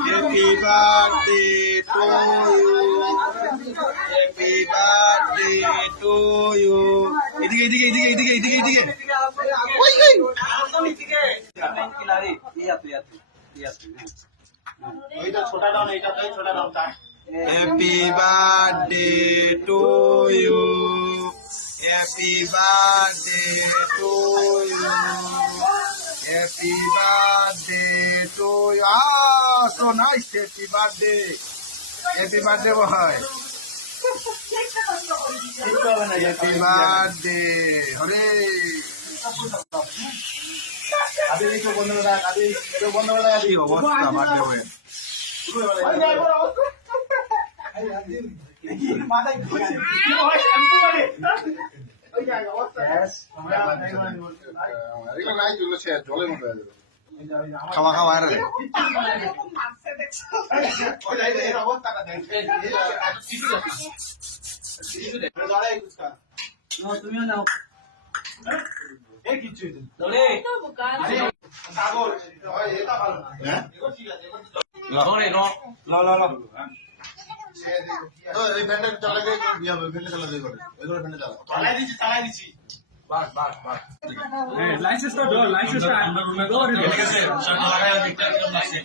Happy birthday to you. Happy birthday to you. এদিকে এদিকে এদিকে এদিকে এদিকে এদিকে ওই ওই ওইটা ছোটা দাও না এটা তো ছোটা দাও তা Happy birthday to you. Happy birthday to you. Happy birthday to you. Ah, so nice. Happy birthday. Happy birthday, boy. Happy birthday. Hooray. আদি তো বন্ধ করে রাখ আদি তো বন্ধ করে রাখ দিও অবস্থা বার্থডে হয়ে মাথায় ঘুরছে কি হয় শ্যাম্পু করে ওই জায়গা অবস্থা আমরা এগুলো নাই যেগুলো সে জলের মধ্যে আছে খাওয়া খাওয়া আর ওই জায়গা এর অবস্থাটা দেখ তুমিও নাও কিছু দৌড়ে সাগর এটা ভালো না হ্যাঁ ঠিক আছে দৌড়ে ল ল ল তো এই ব্যান্ডের চালা দিয়ে বিয়া হবে ব্যান্ডে চালা দিয়ে করে এগুলো ব্যান্ডে চালা চালাই দিছি বাস বাস বাস এই লাইসেন্স তো লাইসেন্স টা ঠিক আছে সব লাগায় দেখতে লাগছে